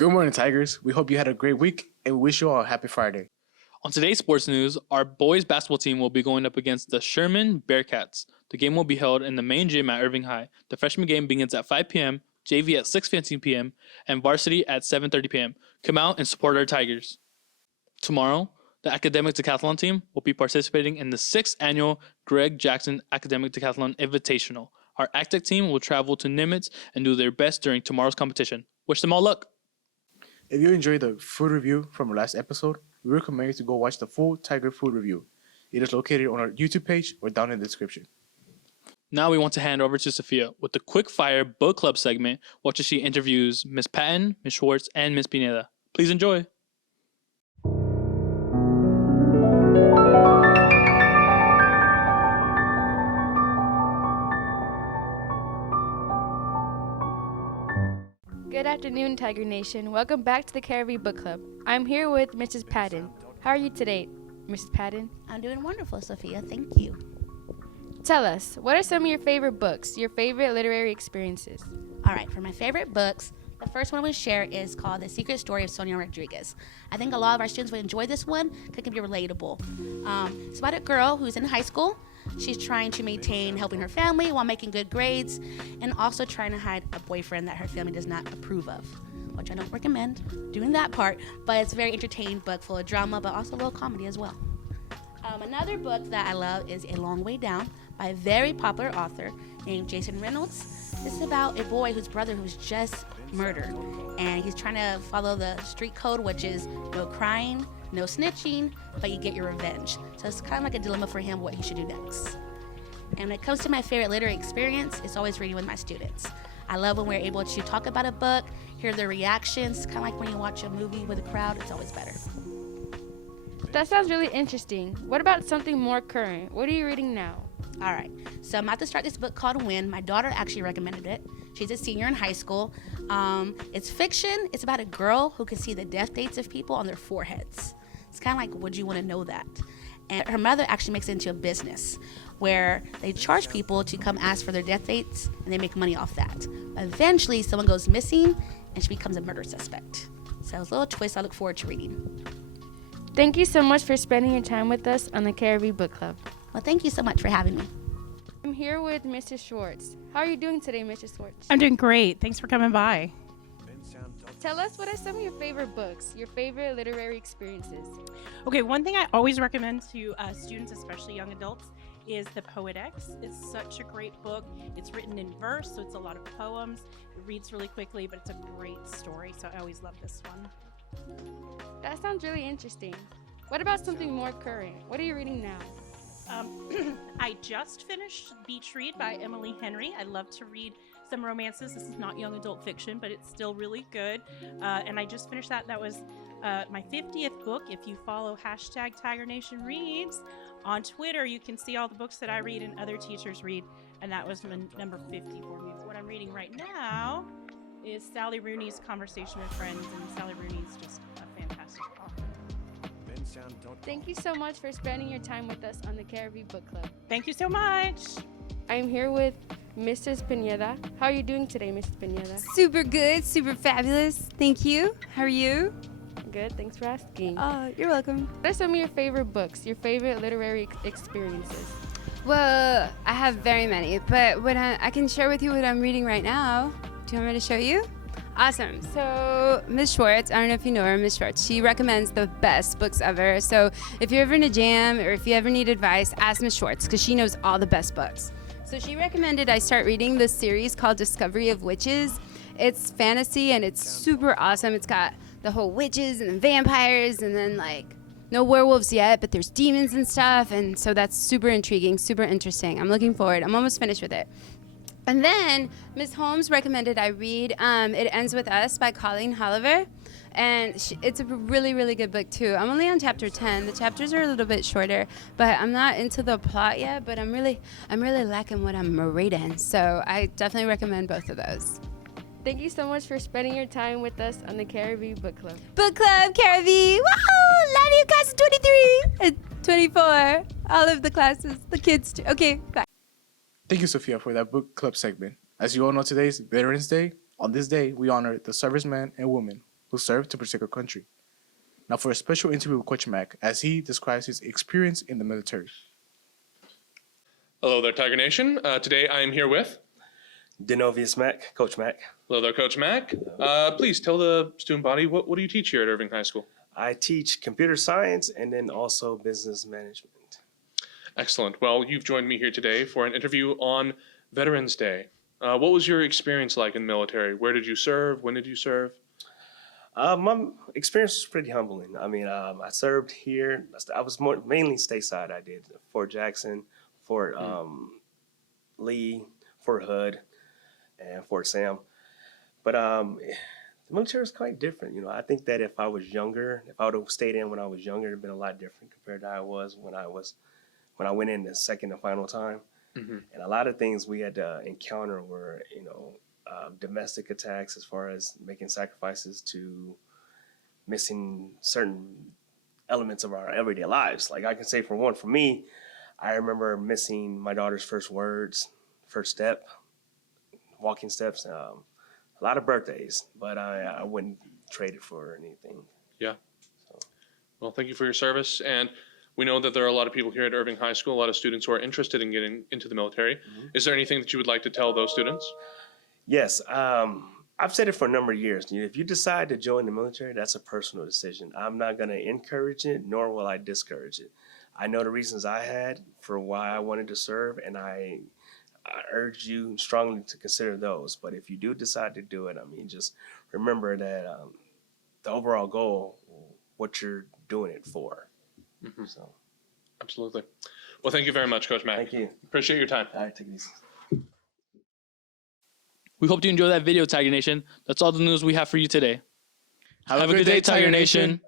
Good morning, Tigers. We hope you had a great week, and we wish you all a happy Friday. On today's sports news, our boys basketball team will be going up against the Sherman Bearcats. The game will be held in the main gym at Irving High. The freshman game begins at 5 p.m., JV at 6:15 p.m., and varsity at 7:30 p.m. Come out and support our Tigers. Tomorrow, the Academic Decathlon team will be participating in the 6th annual Greg Jackson Academic Decathlon Invitational. Our Ac Dec team will travel to Nimitz and do their best during tomorrow's competition. Wish them all luck. If you enjoyed the food review from our last episode, we recommend you to go watch the full Tiger food review. It is located on our YouTube page or down in the description. Now we want to hand over to Sophia with the quick fire book club segment, which she interviews Miss Patton, Miss Schwartz, and Miss Pineda. Please enjoy. Good afternoon, Tiger Nation. Welcome back to the KIRV Book Club. I'm here with Mrs. Patton. How are you today, Mrs. Patton? I'm doing wonderful, Sophia. Thank you. Tell us, what are some of your favorite books, your favorite literary experiences? All right, for my favorite books, the first one I'm going to share is called The Secret Story of Sonia Rodriguez. I think a lot of our students would enjoy this one because it can be relatable. It's about a girl who's in high school. She's trying to maintain helping her family while making good grades and also trying to hide a boyfriend that her family does not approve of, which I don't recommend doing that part, but it's a very entertaining book full of drama, but also a little comedy as well. Another book that I love is A Long Way Down by a very popular author named Jason Reynolds. This is about a boy whose brother was just murdered, and he's trying to follow the street code, which is no crying, no snitching, but you get your revenge. So it's kind of like a dilemma for him what he should do next. And when it comes to my favorite literary experience, it's always reading with my students. I love when we're able to talk about a book, hear their reactions, kind of like when you watch a movie with a crowd, it's always better. That sounds really interesting. What about something more current? What are you reading now? All right, so I'm about to start this book called Win. My daughter actually recommended it. She's a senior in high school. It's fiction. It's about a girl who can see the death dates of people on their foreheads. It's kind of like, would you want to know that? And her mother actually makes it into a business where they charge people to come ask for their death dates, and they make money off that. Eventually, someone goes missing, and she becomes a murder suspect. So it's a little twist I look forward to reading. Thank you so much for spending your time with us on the KIRV Book Club. Well, thank you so much for having me. I'm here with Mrs. Schwartz. How are you doing today, Mrs. Schwartz? I'm doing great. Thanks for coming by. Tell us, what are some of your favorite books, your favorite literary experiences? Okay, one thing I always recommend to students, especially young adults, is The Poet X. It's such a great book. It's written in verse, so it's a lot of poems. It reads really quickly, but it's a great story, so I always love this one. That sounds really interesting. What about something more current? What are you reading now? I just finished Beach Read by Emily Henry. I love to read some romances. This is not young adult fiction, but it's still really good. And I just finished that. That was my 50th book. If you follow #TigerNationReads on Twitter, you can see all the books that I read and other teachers read. And that was number 50 for me. But what I'm reading right now is Sally Rooney's Conversation with Friends. And Sally Rooney's just a fantastic author. Thank you so much for spending your time with us on the KIRV Book Club. Thank you so much. I'm here with Mrs. Pineda. How are you doing today, Mrs. Pineda? Super good, super fabulous. Thank you. How are you? Good, thanks for asking. You're welcome. What are some of your favorite books, your favorite literary experiences? Well, I have very many, but what I can share with you what I'm reading right now. Do you want me to show you? Awesome. So Ms. Schwartz, I don't know if you know her, Ms. Schwartz, she recommends the best books ever. So if you're ever in a jam or if you ever need advice, ask Ms. Schwartz because she knows all the best books. So she recommended I start reading this series called Discovery of Witches. It's fantasy and it's super awesome. It's got the whole witches and vampires and then like no werewolves yet, but there's demons and stuff. And so that's super intriguing, super interesting. I'm looking forward. I'm almost finished with it. And then Ms. Holmes recommended I read It Ends With Us by Colleen Holiver. And it's a really, really good book, too. I'm only on chapter 10. The chapters are a little bit shorter, but I'm not into the plot yet, but I'm really liking what I'm reading. So I definitely recommend both of those. Thank you so much for spending your time with us on the KIRV Book Club. Book Club, KIRV! Woohoo! Love you, class of 23 and 24. All of the classes, the kids, too. Okay, bye. Thank you, Sophia, for that book club segment. As you all know, today is Veterans Day. On this day, we honor the servicemen and women who served to protect our country. Now for a special interview with Coach Mac as he describes his experience in the military. Hello there, Tiger Nation. Today I am here with... Denovius Mac, Coach Mac. Hello there, Coach Mac. Please tell the student body, what do you teach here at Irving High School? I teach computer science and then also business management. Excellent. Well, you've joined me here today for an interview on Veterans Day. What was your experience like in the military? Where did you serve? When did you serve? My experience was pretty humbling. I mean, I served here. I was mainly stateside. I did Fort Jackson, Fort Lee, Fort Hood, and Fort Sam. But the military is quite different. You know, I think that if I was younger, if I would have stayed in when I was younger, it'd been a lot different compared to how I was when I went in the second and final time. Mm-hmm. And a lot of things we had to encounter were, you know, domestic attacks as far as making sacrifices to missing certain elements of our everyday lives. Like I can say for me, I remember missing my daughter's first words, first step, walking steps, a lot of birthdays, but I wouldn't trade it for anything. Yeah. Well, thank you for your service. And we know that there are a lot of people here at Irving High School, a lot of students who are interested in getting into the military. Mm-hmm. Is there anything that you would like to tell those students? Yes. I've said it for a number of years. You know, if you decide to join the military, that's a personal decision. I'm not going to encourage it, nor will I discourage it. I know the reasons I had for why I wanted to serve, and I urge you strongly to consider those. But if you do decide to do it, I mean, just remember that the overall goal, what you're doing it for. Mm-hmm. So, absolutely. Well, thank you very much, Coach Mac. thank you. Appreciate your time. All right, take it easy. We hope you enjoyed that video, Tiger Nation. That's all the news we have for you today. Have a good day, Tiger Nation.